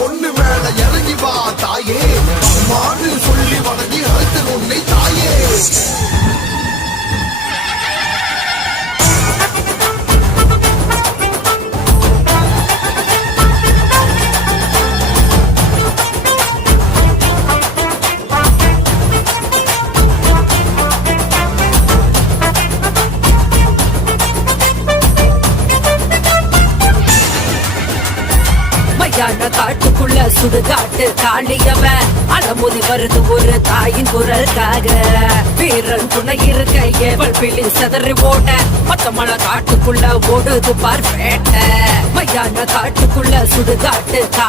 பொண்ணு மேல இறங்கி வா தாயே, அம்மான்னு சொல்லி வணங்கி அழைத்து உன்னை தாயே. காட்டுக்குள்ள சுடுகாட்டு காளியவன் அலமோதி வருது ஒரு தாயின் குரலுக்காக. வீரன் துணை இருக்க ஏவல் பிள்ளி செதறி ஓட மொத்த மழை காட்டுக்குள்ள ஓடுது பார் வேட்ட. மையான காட்டுக்குள்ள சுடுகாட்டு